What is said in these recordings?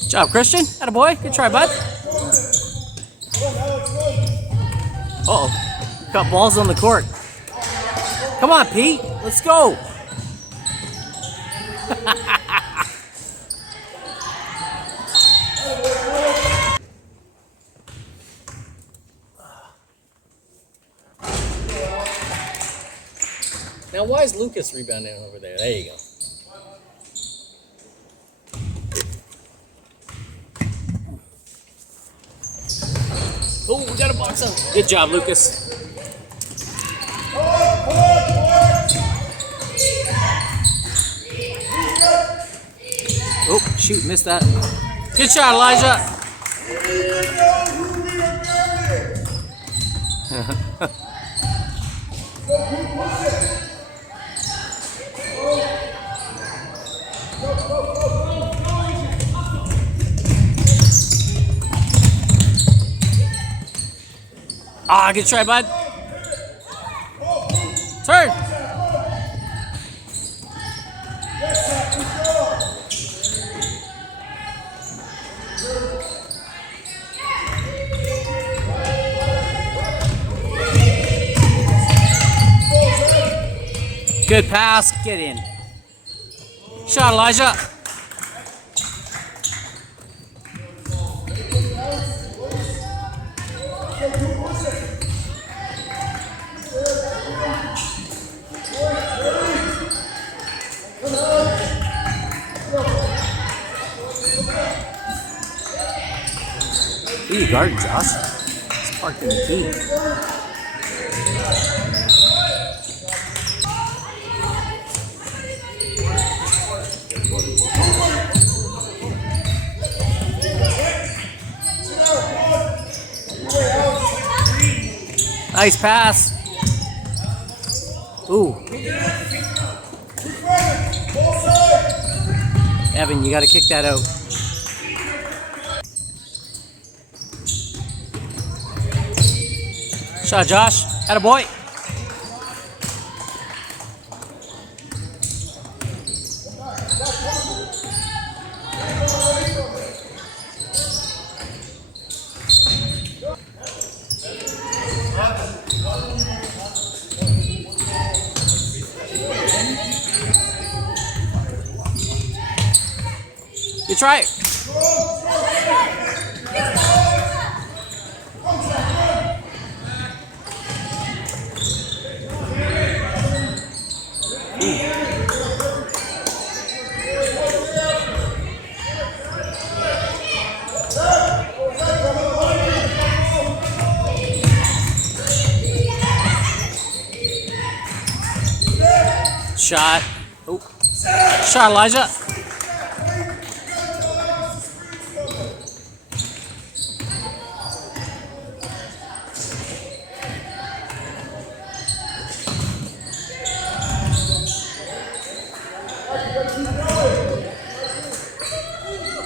Good job, Christian. Attaboy. Good try, bud. Uh-oh. Got balls on the court. Come on, Pete. Let's go. Now, why is Lucas rebounding over there? There you go. Oh, we got a box on. Good job, Lucas. Oh, shoot, missed that. Good shot, Elijah. Ah, good try, bud. Turn. Good pass. Get in. Shot, Elijah. Who are you guarding, Josh? It's parked in the key. Nice pass. Ooh. Evan, you got to kick that out. Shot, Josh. Attaboy. Good try. Shot. Oh. Shot, Elijah.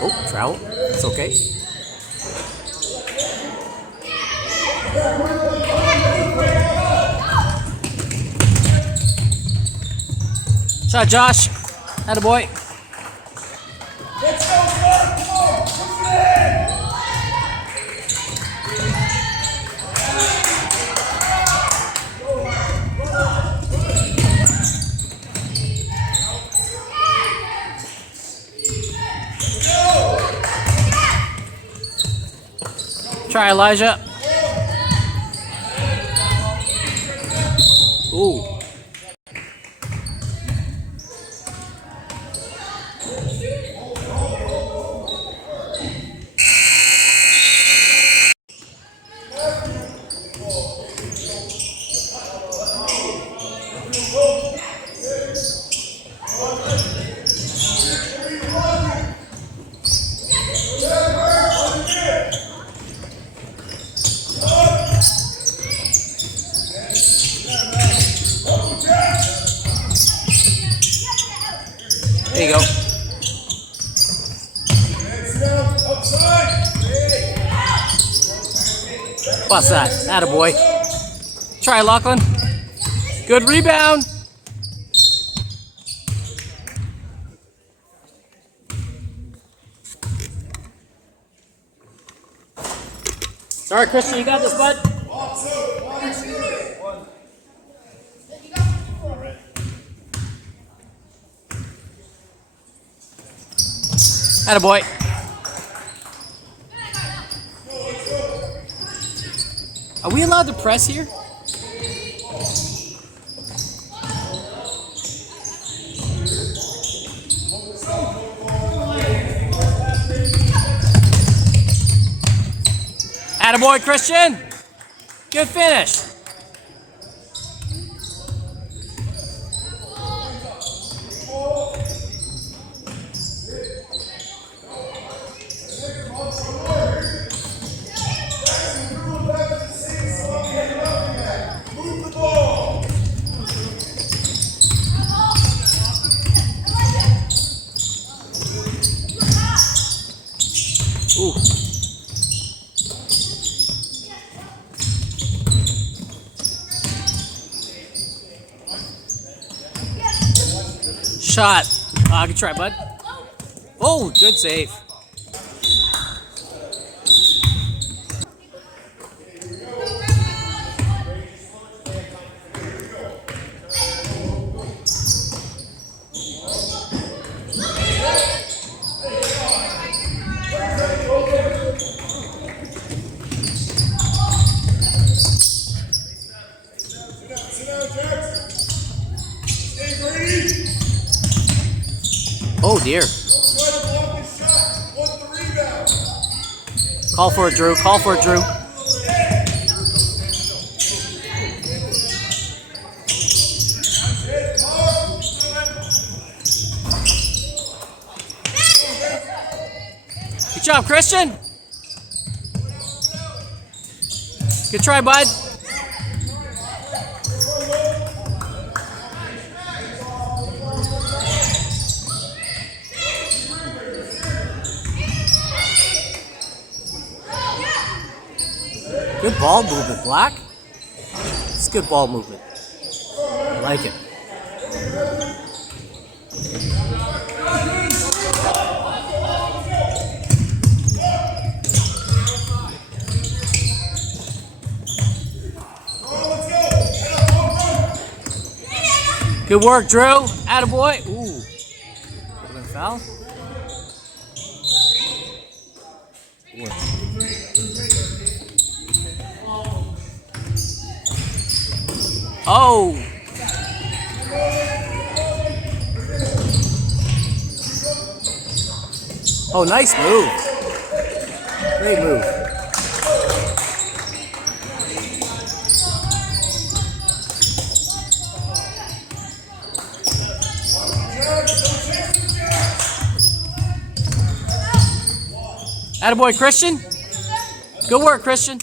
Oh, foul. It's okay. Shot, Josh. Attaboy. Let's go, come on. Try, Elijah. Ooh. There you go. What's that? Attaboy. Try, Lachlan. Good rebound. Sorry, Christian, you got this, bud. Attaboy. Are we allowed to press here? Attaboy, Christian. Good finish. Ooh. Shot. Good try, bud. Oh, good save. Oh dear. Call for it, Drew. Call for it, Drew. Good job, Christian. Good try, bud. Good ball movement, Black. It's good ball movement. I like it. Good work, Drew. Attaboy. Ooh. Foul? Oh! Oh, nice move. Great move. Attaboy, Christian. Good work, Christian.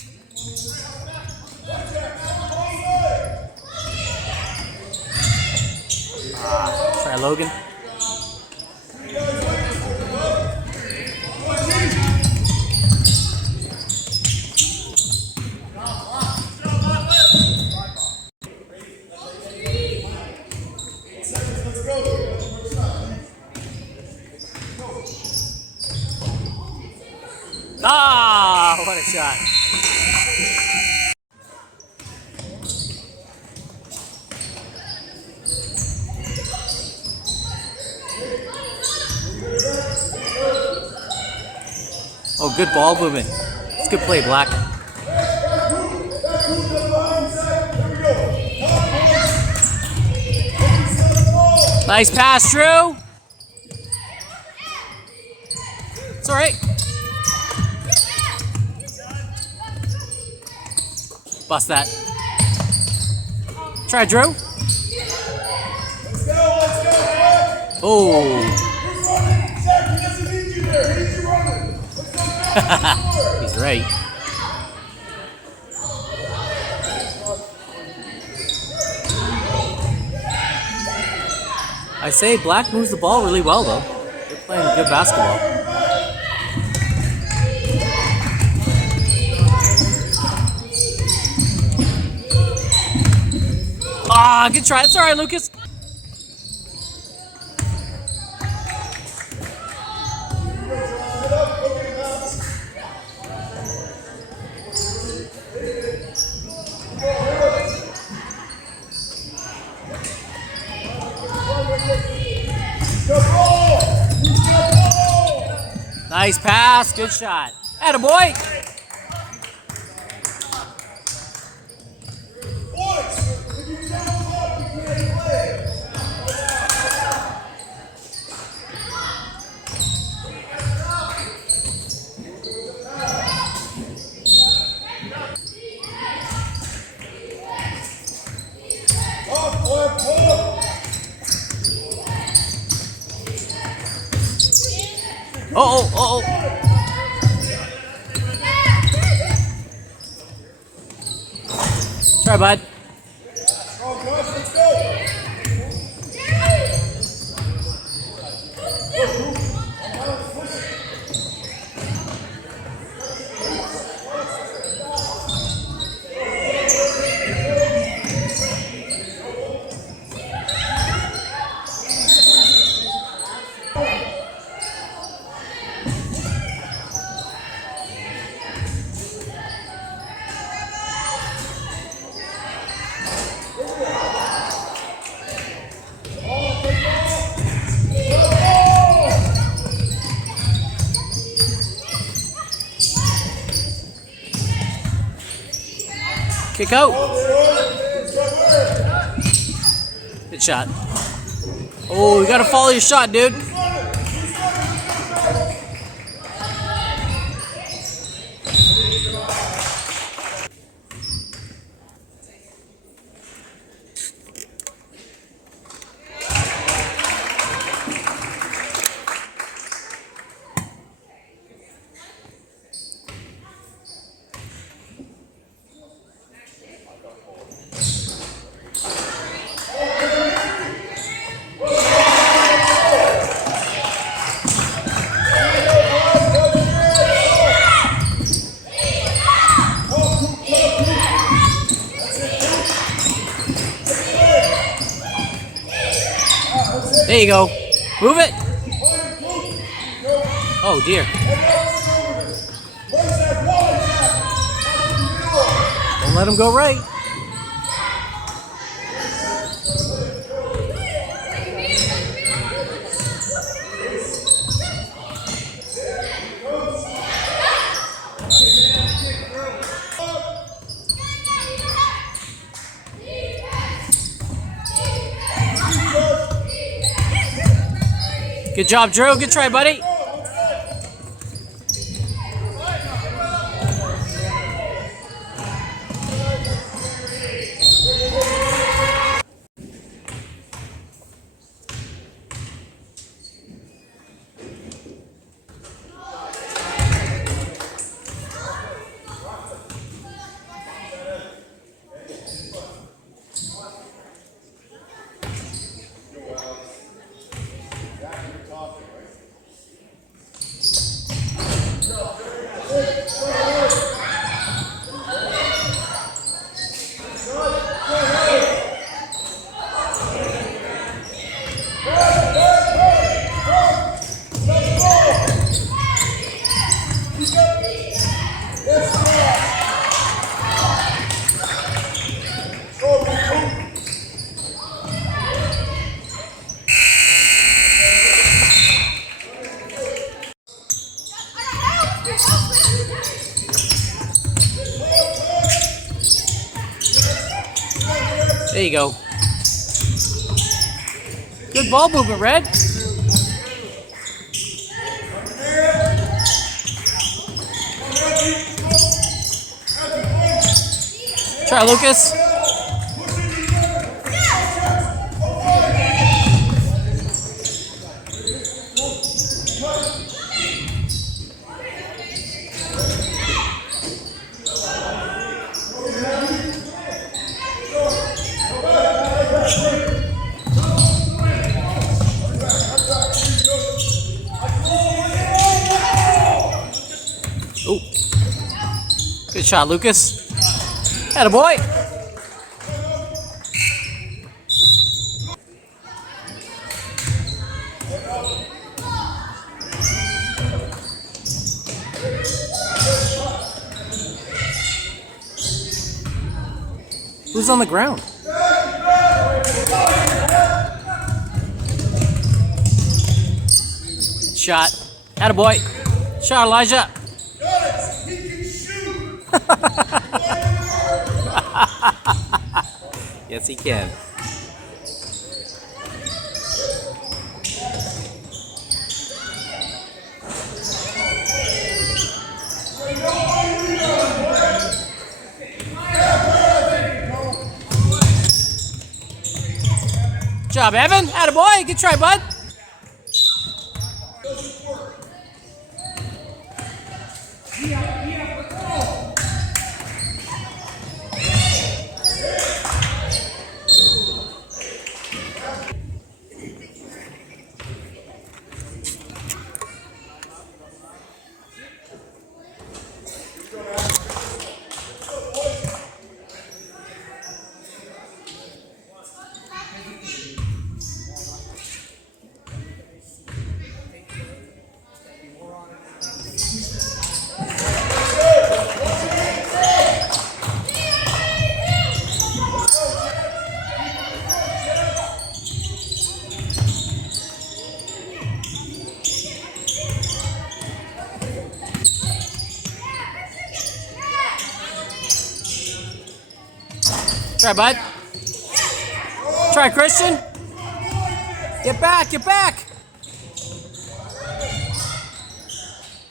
Try Logan. Ah, what a shot. Oh, good ball movement. It's good play, Black. Nice pass, Drew. It's all right. Bust that. Try, Drew. Oh. He's right. I say Black moves the ball really well, though. They're playing good basketball. Ah, good try. It's all right, Lucas. Nice pass. Good shot. Attaboy. Oh. Try, bud. Kick out. Good shot. Oh, you gotta follow your shot, dude. There you go. Move it. Oh, dear. Don't let him go right. Good job, Drew. Good try, buddy. There you go. Good ball movement, Red. Try, Lucas. Oh, good shot, Lucas. Attaboy. Who's on the ground? Shot. Attaboy. Shot, Elijah. He can shoot. Yes, he can. Good job, Evan. Attaboy. Good try, bud. Try, bud. Try, Christian. Get back, get back.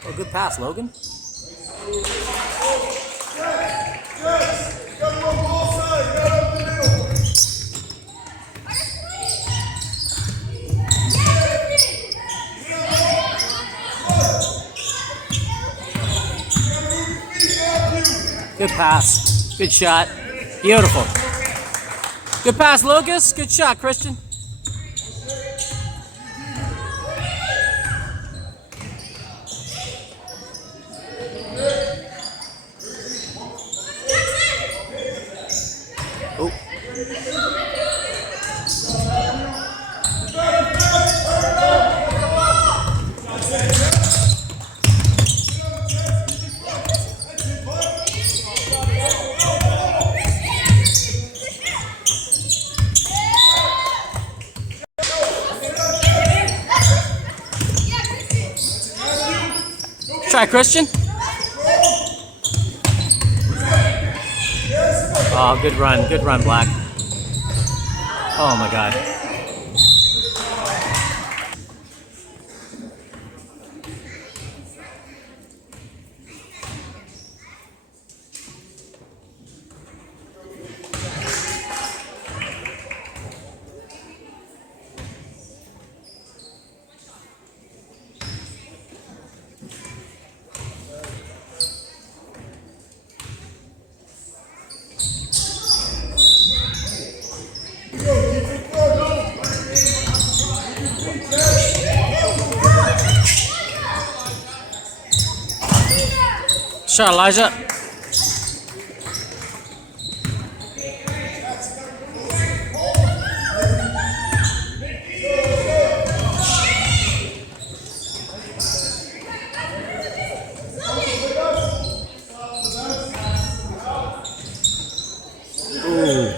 Oh, good pass, Logan. Good pass. Good shot. Beautiful. Good pass, Lucas. Good shot, Christian. Oh. Try, Christian. Oh, good run. Good run, Black. Oh, my God. Shot, Elijah. Ooh.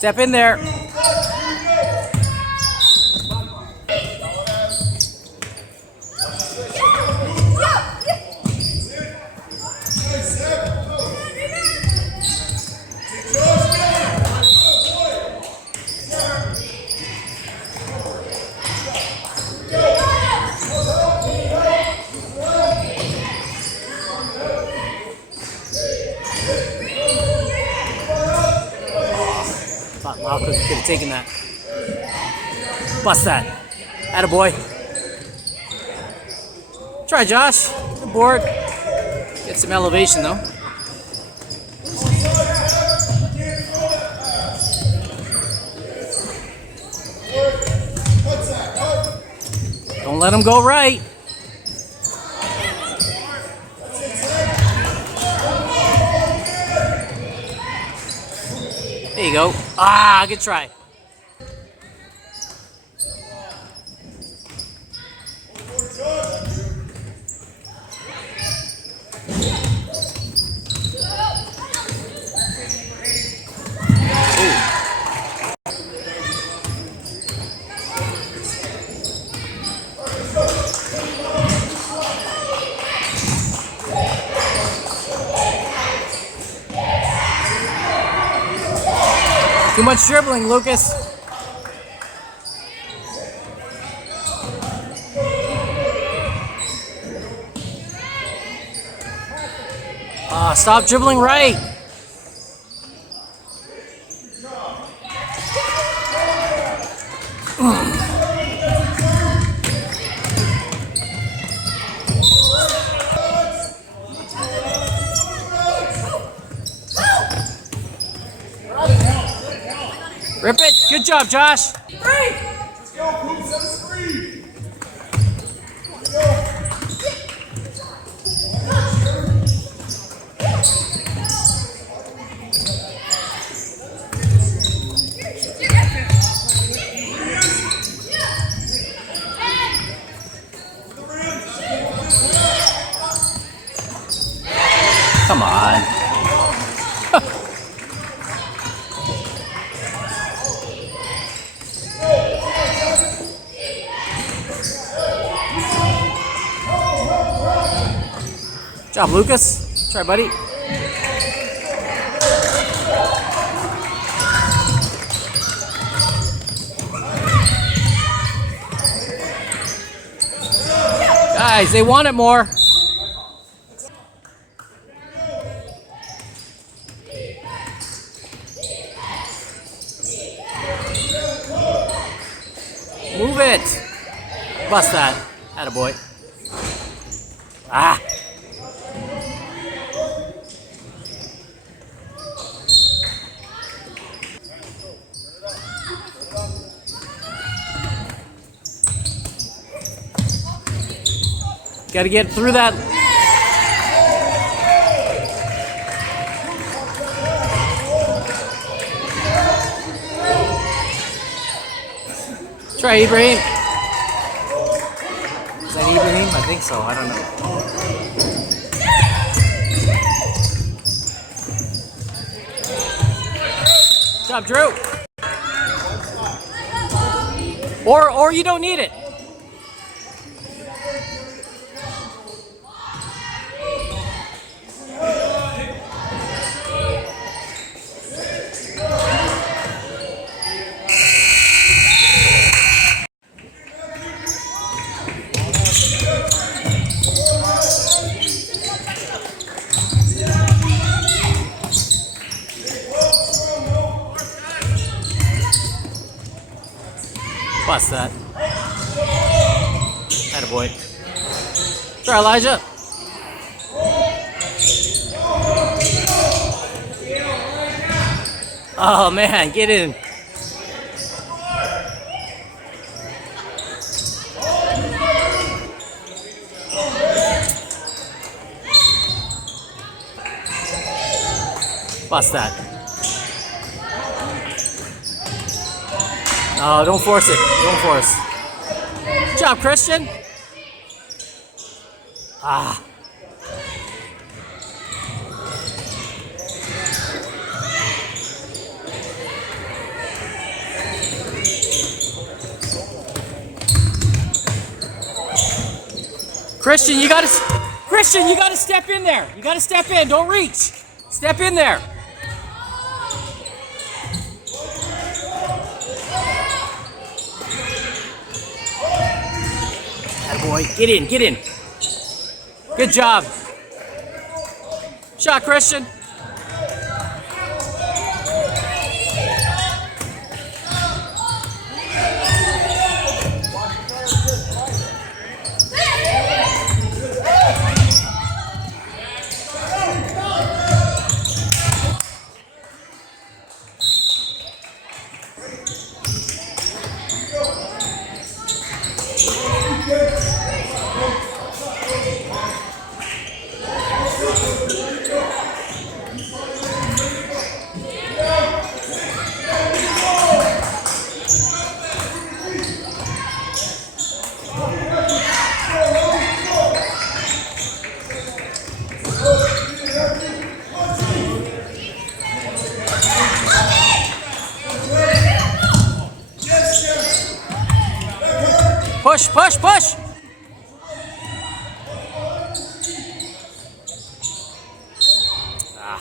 Step in there. Thought Malcolm could have taken that. Bust that. Attaboy. Try, Josh. Good board. Get some elevation, though. Don't let him go right. There you go. Ah, good try. Too much dribbling, Lucas. Stop dribbling right. Rip it. Good job, Josh. Let's go, Coop. Set a screen. Come on. Good job, Lucas. Try, buddy. Guys, they want it more. Move it. Bust that. Attaboy. Ah. Got to get through that. Try Ibrahim. Is that Ibrahim? I think so. I don't know. Good job, Drew. Or you don't need it. Bust that. Attaboy. Try Elijah. Oh man, get in. Bust that. No, don't force it. Don't force. Good job, Christian. Ah. Christian, you gotta step in there. You gotta step in. Don't reach. Step in there. Boy, get in, get in. Good job. Shot, Christian. Push, push, push! Ah.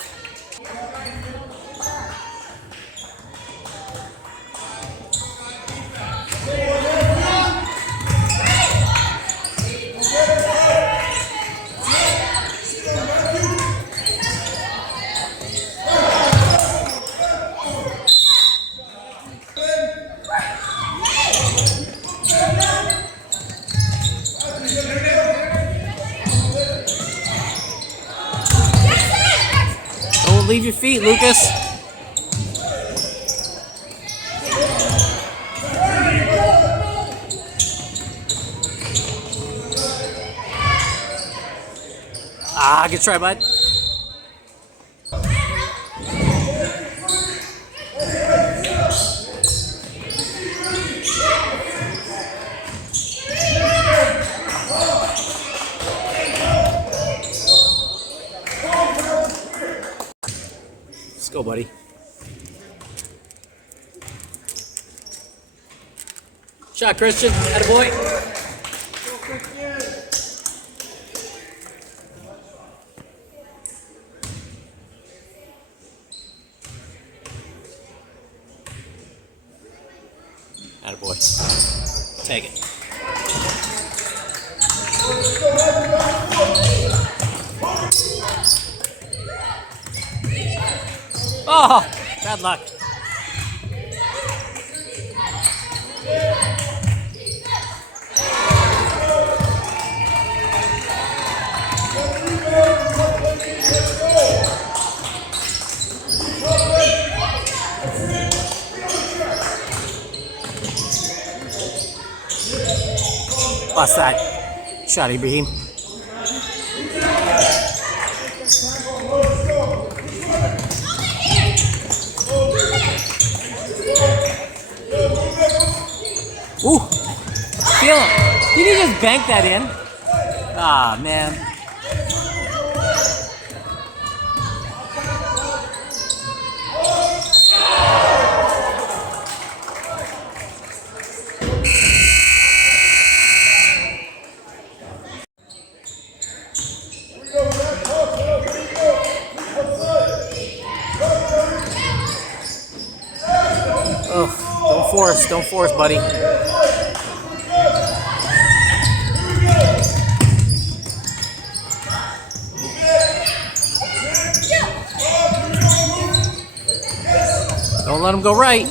feet, Lucas. Ah, good try, bud. Let's go, buddy. Shot, Christian. Attaboy. Attaboy. Take it. Oh, bad luck. Bust that shot, Ibrahim. Ooh, feel him. Did he just bank that in? Ah, man. Oh, don't force, buddy. Don't let him go right.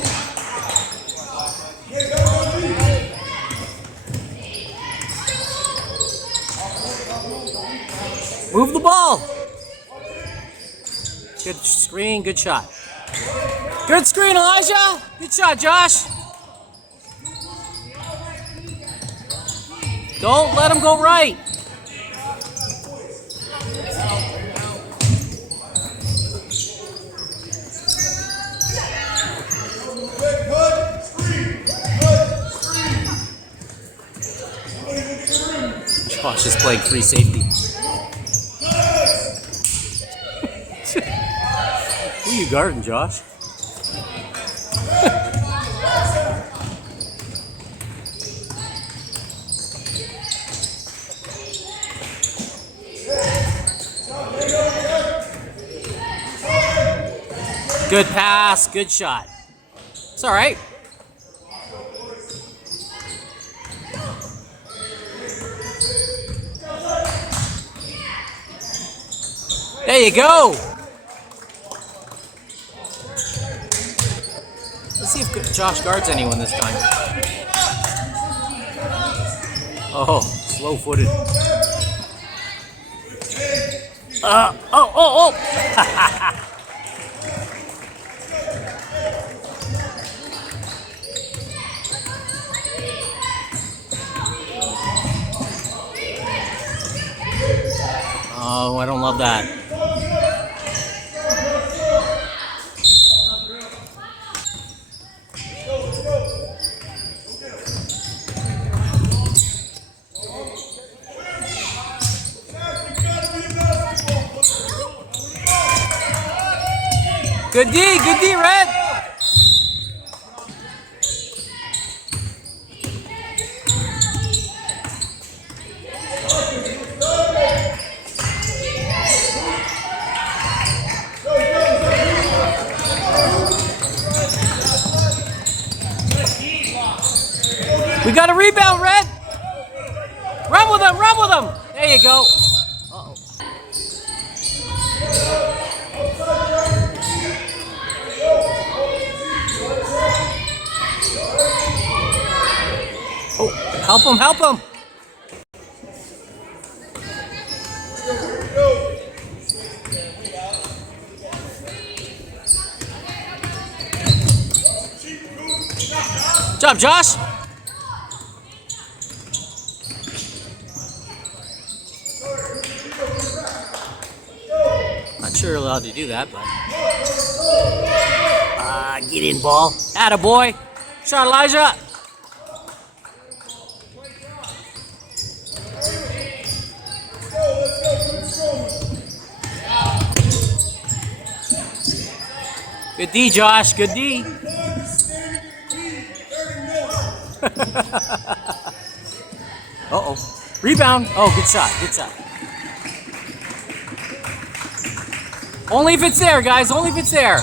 Move the ball. Good screen, good shot. Good screen, Elijah. Good shot, Josh. Don't let him go right. Josh is playing free safety. Who are you guarding, Josh? Good pass, good shot. It's all right. There you go. Let's see if Josh guards anyone this time. Oh, slow-footed. Oh. Oh, I don't love that. Good D, Red. We got a rebound, Red. Run with him. There you go. Uh-oh. Oh, help him. Good job, Josh. Not sure you're allowed to do that, but get in, ball. Atta boy. Shot, Elijah. Good D, Josh. Good D. Uh-oh. Rebound. Oh, good shot. Good shot. Only if it's there, guys. Only if it's there.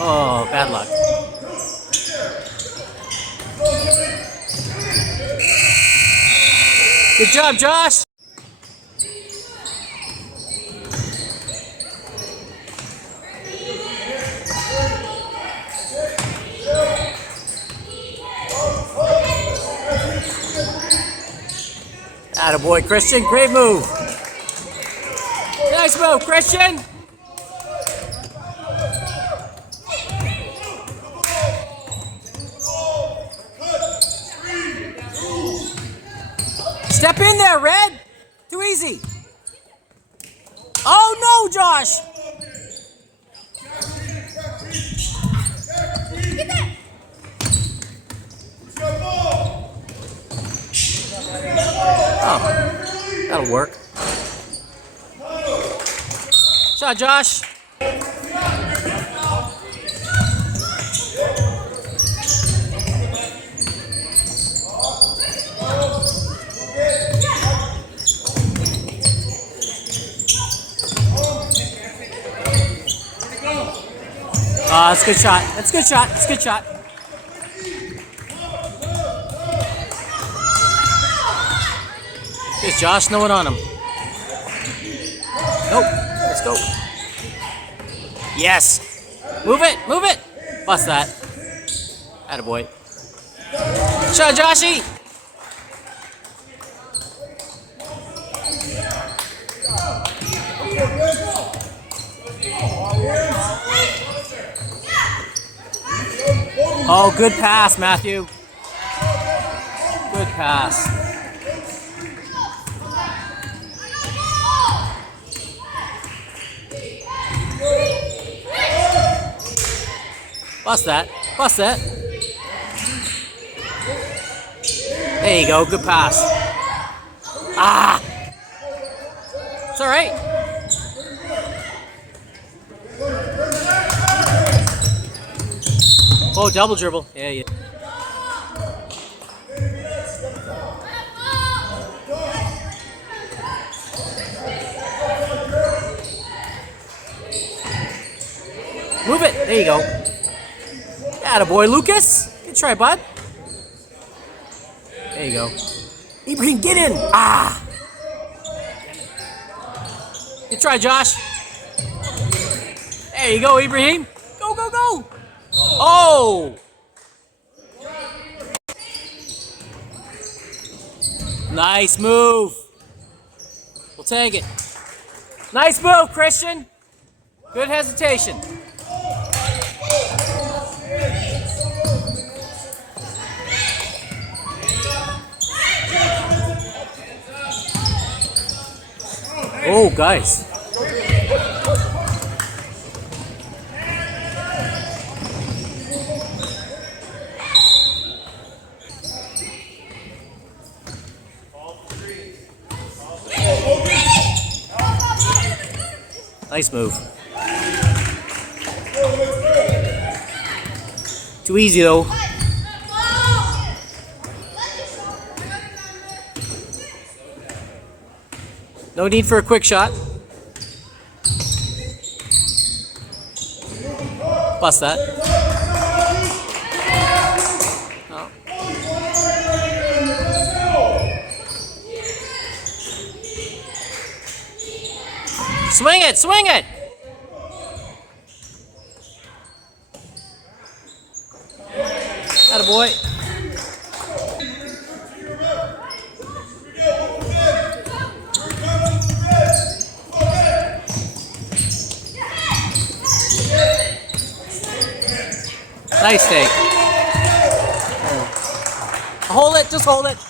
Oh, bad luck. Good job, Josh. Attaboy, Christian. Great move. Nice move, Christian. Step in there, Red. Too easy. Oh, no, Josh. Oh, that'll work. Shot, Josh. That's a good shot. That's a good shot. That's a good shot. Here's Josh, no one on him. Nope. Let's go. Yes. Move it. Move it. Bust that. Attaboy. Shot, Joshy. Oh, good pass, Matthew. Good pass. Bust that. Bust that. There you go. Good pass. Ah! It's all right. Oh, double dribble. Yeah, yeah. Move it. There you go. Attaboy, Lucas. Good try, bud. There you go. Ibrahim, get in. Ah. Good try, Josh. There you go, Ibrahim. Go, go, go. Oh. Nice move. We'll take it. Nice move, Christian. Good hesitation. Oh, guys. Nice move. Too easy, though. No need for a quick shot. Bust that. Oh. Swing it, swing it! Attaboy. Nice take. Hold it, just hold it.